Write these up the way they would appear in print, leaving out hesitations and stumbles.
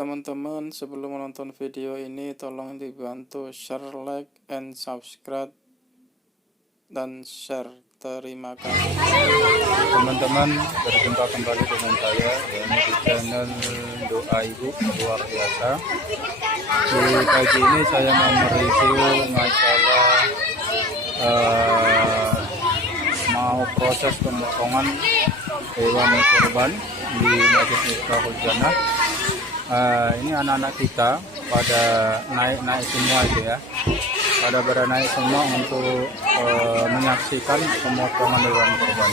teman-teman, sebelum menonton video ini tolong dibantu share, like, and subscribe dan share. Terima kasih. Teman-teman, berjumpa kembali dengan saya di channel Doa Ibu luar biasa. Di pagi ini saya mau mereview masalah mau proses pemotongan hewan kurban di Masjid Miftahul Jannah. Ini anak-anak kita pada naik semua itu ya, pada naik semua untuk menyaksikan pemotongan hewan kurban.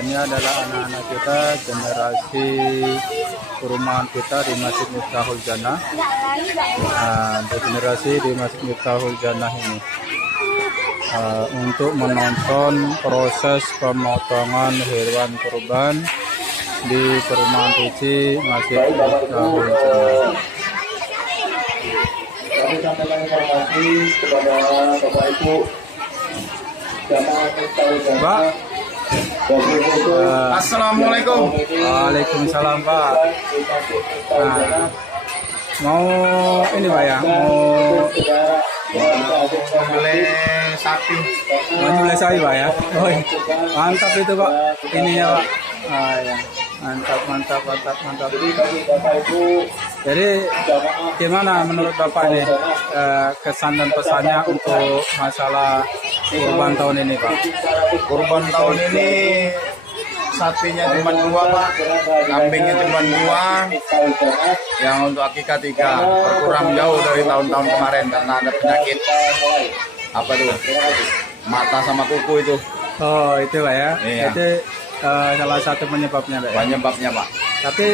Ini adalah anak-anak kita, generasi perumahan kita di Masjid Miftahul Jannah. Generasi di Masjid Miftahul Jannah ini untuk menonton proses pemotongan hewan kurban di perumahan suci Masjid Miftahul Jannah. Kami sampaikan informasi kepada Bapak Ibu jamaah Miftahul Jannah. Assalamualaikum. Waalaikumsalam Pak. Mau ini Pak ya, mau nyembelih sapi. mau nyembelih sapi Pak ya. Oh, mantap itu Pak, ininya Pak. Ya. Mantap. Jadi bagi Bapak Ibu, Jadi gimana menurut Bapak nih kesan dan pesannya untuk masalah kurban tahun ini Pak? Kurban tahun ini sapinya cuma 2 Pak, kambingnya cuma 2, yang untuk akikah 3, berkurang jauh dari tahun-tahun kemarin karena ada penyakit apa tuh, mata sama kuku itu. Oh itu Pak ya, Iya. itu salah satu penyebabnya Pak ya? Penyebabnya Pak. Tapi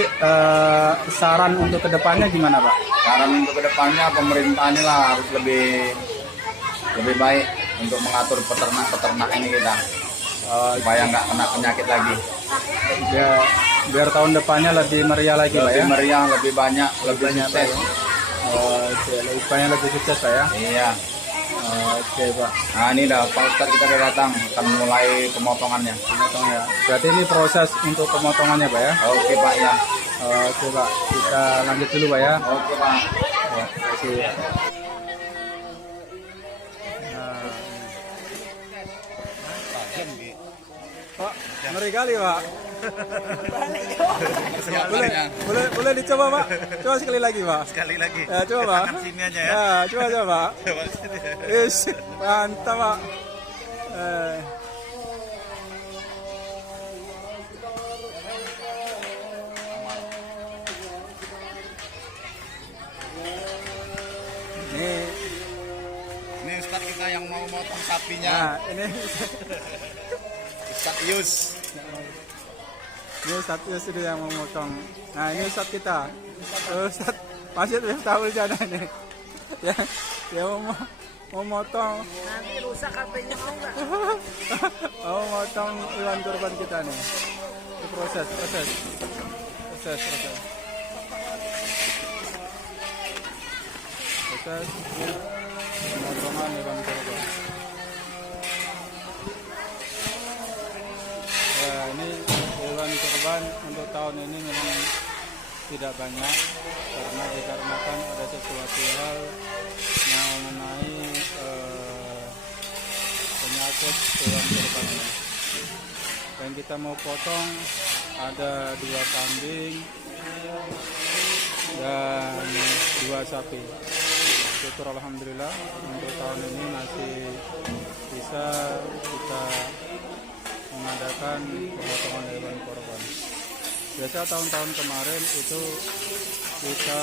saran untuk kedepannya gimana Pak? Saran untuk kedepannya pemerintah ini lah harus lebih baik untuk mengatur peternak ini kita, supaya nggak kena penyakit lagi. Biar tahun depannya lebih meriah lagi Pak ya? Lebih meriah, lebih banyak, lebih sukses. Oke, lebih banyak, lebih sukses Pak ya? Iya. Oke Pak. Nah ini dah Pak Ustadz, kita udah datang, akan mulai pemotongannya. Potong ya. Berarti ini proses untuk pemotongannya Pak ya? Oke Pak ya. Oke Pak, kita lanjut dulu Pak ya. Oke Pak. Ya, terima kasih. Pak, ngeri kali Pak. boleh dicoba Pak. Coba sekali lagi Pak. Sekali lagi. Ya, coba Pak. Sini aja ya. Ya, coba Pak. Yes, mantap Pak. Ini Ustadz kita yang mau motong sapinya. Nah, ini Ustadz Yus. ini Ustadz Yus itu yang mau motong. Nah, ini Ustadz kita. Ustadz Masjid Miftahul Jannah ini. Ya mau motong. Nanti rusak HP-nya mau nggak? Mau motong hewan kurban kita nih. Itu proses. Pemotongan hewan kurban. Ya, ini hewan kurban untuk tahun ini memang tidak banyak karena dikarenakan ada sesuatu hal yang mengenai penyakit hewan kurban ini. Yang kita mau potong ada 2 kambing dan 2 sapi. Syukur alhamdulillah untuk tahun ini masih bisa kita mengadakan pemotongan hewan kurban. Biasa tahun-tahun kemarin itu kita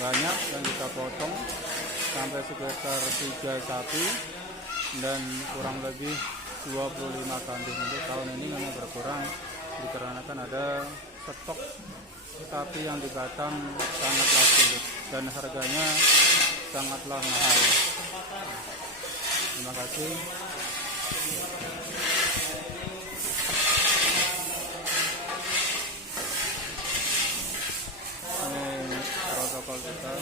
banyak yang kita potong sampai sekitar 3 sapi dan kurang lebih 25 kambing. Untuk tahun ini memang berkurang dikarenakan ada stok sapi yang di Batam sangatlah sulit dan harganya sangatlah mahal. Terima kasih. Ini protokol kita.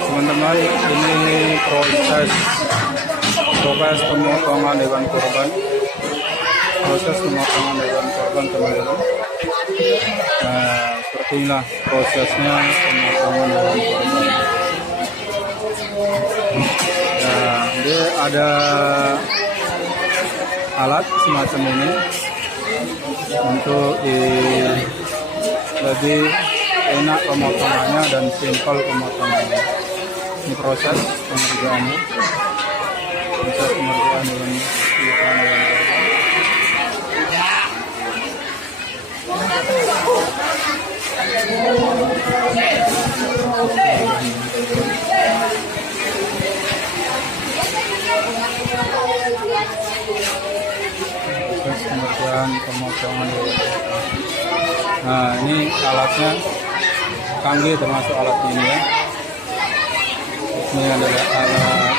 Teman-teman, ini proses pemotongan hewan kurban. Proses pemotongan hewan kurban teman-teman. Seperti inilah prosesnya pemotongan hewan kurban. Dia ada alat semacam ini untuk lebih enak pemotongannya dan simpel pemotongannya. Ini proses pengerjaannya, proses pengerjaan hewan kurban. Proses pengerjaan pemotongan hewan. Nah, ini alatnya canggih, termasuk alat ini ya. Ini adalah alat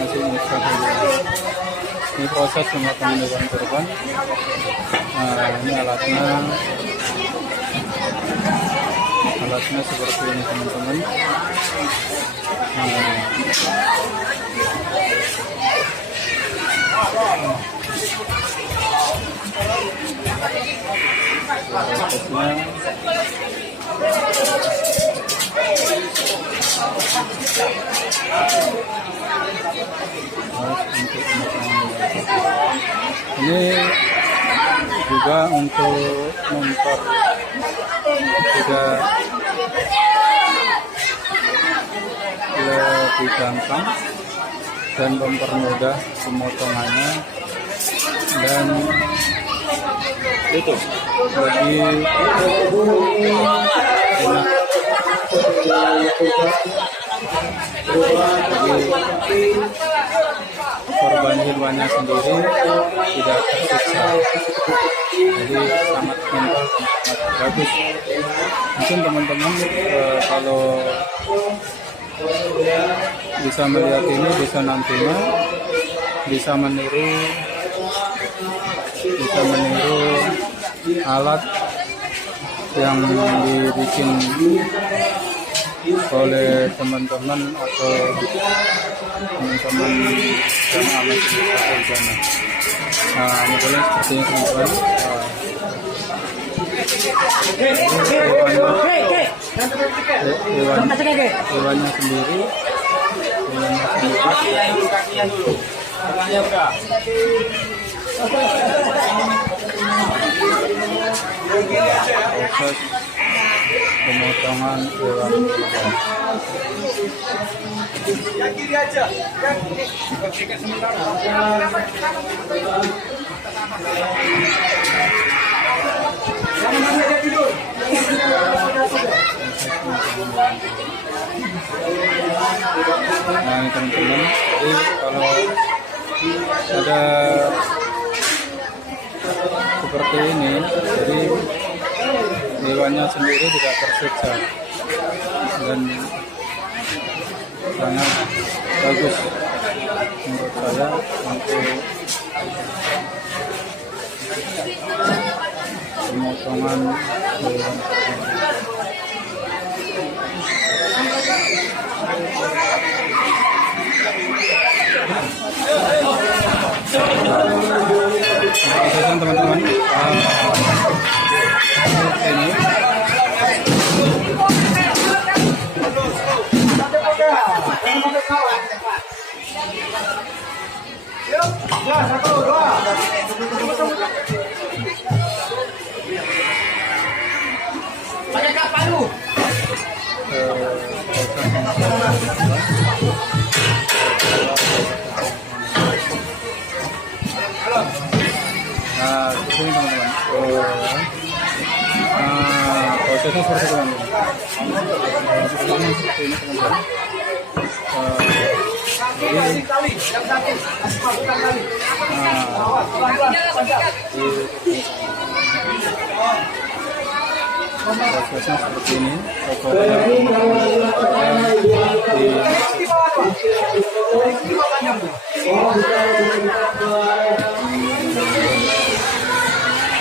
mesin ekstraksi. Ini proses pemotongan hewan kurban. Nah, ini alatnya seperti ini teman-teman. Ini juga untuk juga lebih gampang dan mempermudah pemotongannya dan itu lebih enak. Korban hewannya sendiri tidak tersiksa, jadi sangat simpel, sangat bagus. Mungkin teman-teman kalau bisa melihat ini, bisa nantinya bisa meniru alat yang dibikin oleh teman-teman atau teman-teman yang amat bersama. Nah, modelnya seperti ini teman-teman. Hewannya sendiri. Proses pemotongan hewan kurban. Yang kiri aja, yang kiri. Nah, ini teman-teman, jadi kalau ada seperti ini, jadi hewannya sendiri tidak tersiksa dan sangat bagus menurut saya untuk pemotongan hewan. Prosesnya teman-teman ini Pakai kak palu. Nah, seperti ini teman-teman. Prosesnya seperti itu teman-teman. Prosesnya seperti ini teman-teman. Jadi, prosesnya seperti ini.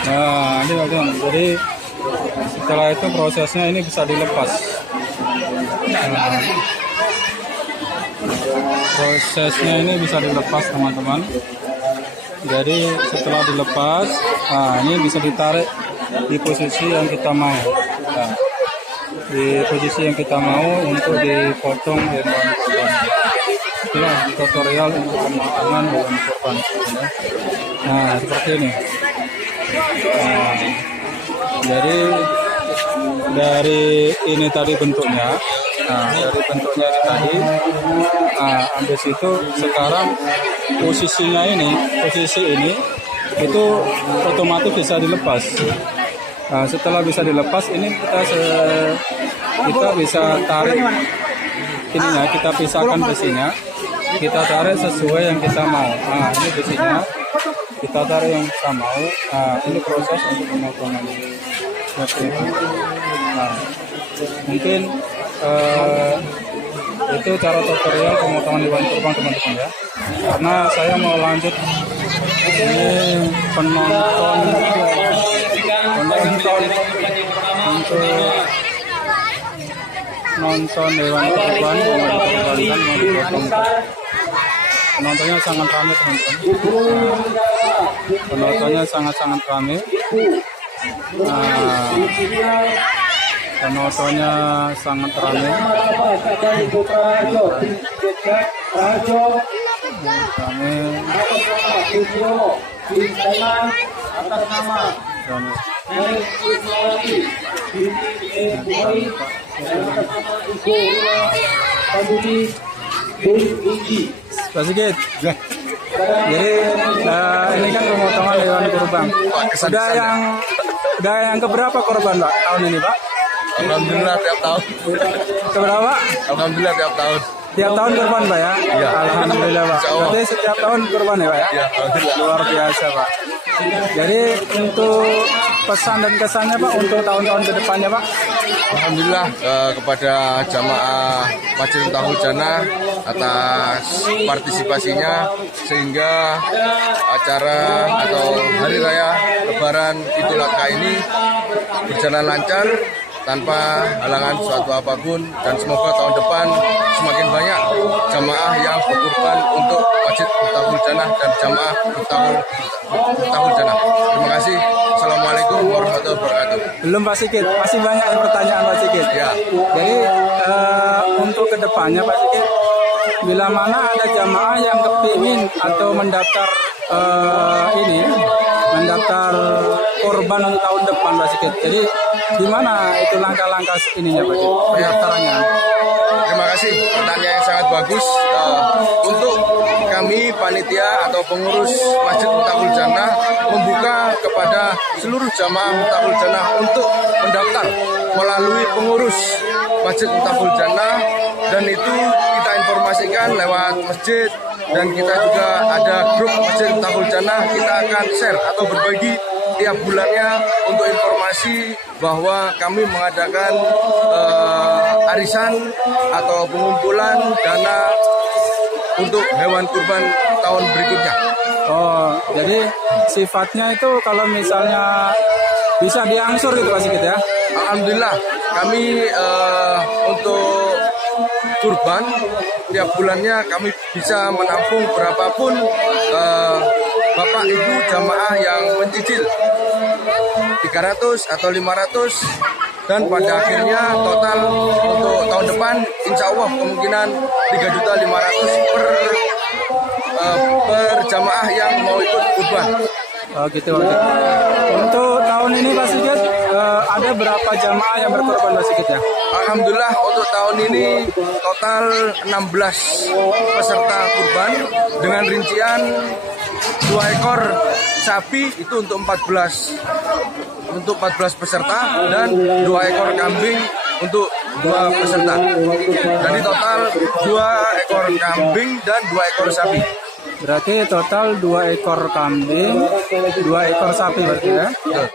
Nah, ini teman-teman. Jadi setelah itu prosesnya ini bisa dilepas. Nah, prosesnya ini bisa dilepas teman-teman. Jadi setelah dilepas, nah ini bisa ditarik di posisi yang kita mau. Nah, di posisi yang kita mau untuk dipotong hewan kurban. Itulah tutorial untuk pemotongan hewan kurban. Nah, seperti ini. Nah, jadi dari ini tadi bentuknya. Nah, dari bentuknya ini tadi. Nah, habis itu sekarang posisi ini itu otomatis bisa dilepas. Nah, setelah bisa dilepas ini kita bisa tarik ininya, kita pisahkan besinya, kita tarik sesuai yang kita mau. Nah, ini besinya kita tarik yang kita mau. Nah, ini proses untuk pemotongan seperti itu. Nah, mungkin itu cara tutorial pemotongan hewan kurban teman-teman ya. Karena saya mau lanjut ini penonton untuk nonton hewan kurban yang dikorbankan mau dipotong. Penontonnya sangat ramai teman-teman. Penontonnya sangat ramai. Nah, penontonnya sangat ramai. Pak Sigit, jadi ini kan pemotongan hewan kurban. Udah yang keberapa korban Pak tahun ini Pak? Alhamdulillah tiap tahun. Keberapa? Alhamdulillah tiap tahun. Tiap tahun kurban Pak ya? Iya. Alhamdulillah Pak. Berarti setiap tahun kurban ya Pak ya? Iya, alhamdulillah. Luar biasa Pak. Jadi untuk pesan dan kesannya Pak untuk tahun-tahun ke depannya Pak? Alhamdulillah kepada jamaah Masjid Miftahul Jannah atas partisipasinya sehingga acara atau hari raya Lebaran Idul Adha ini berjalan lancar tanpa halangan suatu apapun, dan semoga tahun depan semakin banyak jamaah yang berkorban untuk Masjid Miftahul Jannah dan jamaah Miftahul Jannah. Terima kasih. Assalamualaikum warahmatullahi wabarakatuh. Belum Pak Sigit, masih banyak pertanyaan Pak Sigit. Ya. Jadi untuk kedepannya Pak Sigit, bila mana ada jamaah yang kepingin atau mendaftar mendaftar korban untuk tahun depan Pak Sigit. Jadi gimana itu langkah-langkah ininya Pak Sigit, pendaftarannya? Terima kasih, pertanyaan yang sangat bagus. Untuk kami panitia atau pengurus Masjid Miftahul Jannah membuka kepada seluruh jamaah Miftahul Jannah untuk mendaftar melalui pengurus Masjid Miftahul Jannah, dan itu kita informasikan lewat masjid, dan kita juga ada grup Masjid Miftahul Jannah. Kita akan share atau berbagi tiap bulannya untuk informasi bahwa kami mengadakan arisan atau pengumpulan dana untuk hewan kurban tahun berikutnya. Oh, jadi sifatnya itu kalau misalnya bisa diangsur gitu Pak Sigit ya? Alhamdulillah kami untuk kurban tiap bulannya kami bisa menampung berapapun Bapak Ibu jamaah yang mencicil 300 atau 500, dan pada akhirnya total untuk tahun depan insya Allah kemungkinan 3.500.000 per jamaah yang mau ikut kurban. Oh gitu Pak Sigit. Untuk tahun ini Pak Sigit ada berapa jamaah yang berkorban Pak Sigit ya? Alhamdulillah untuk tahun ini total 16 peserta kurban dengan rincian 2 ekor sapi itu untuk 14 peserta, dan 2 ekor kambing untuk 2 peserta. Jadi total 2 ekor kambing dan 2 ekor sapi. Berarti total 2 ekor kambing, 2 ekor sapi berarti ya?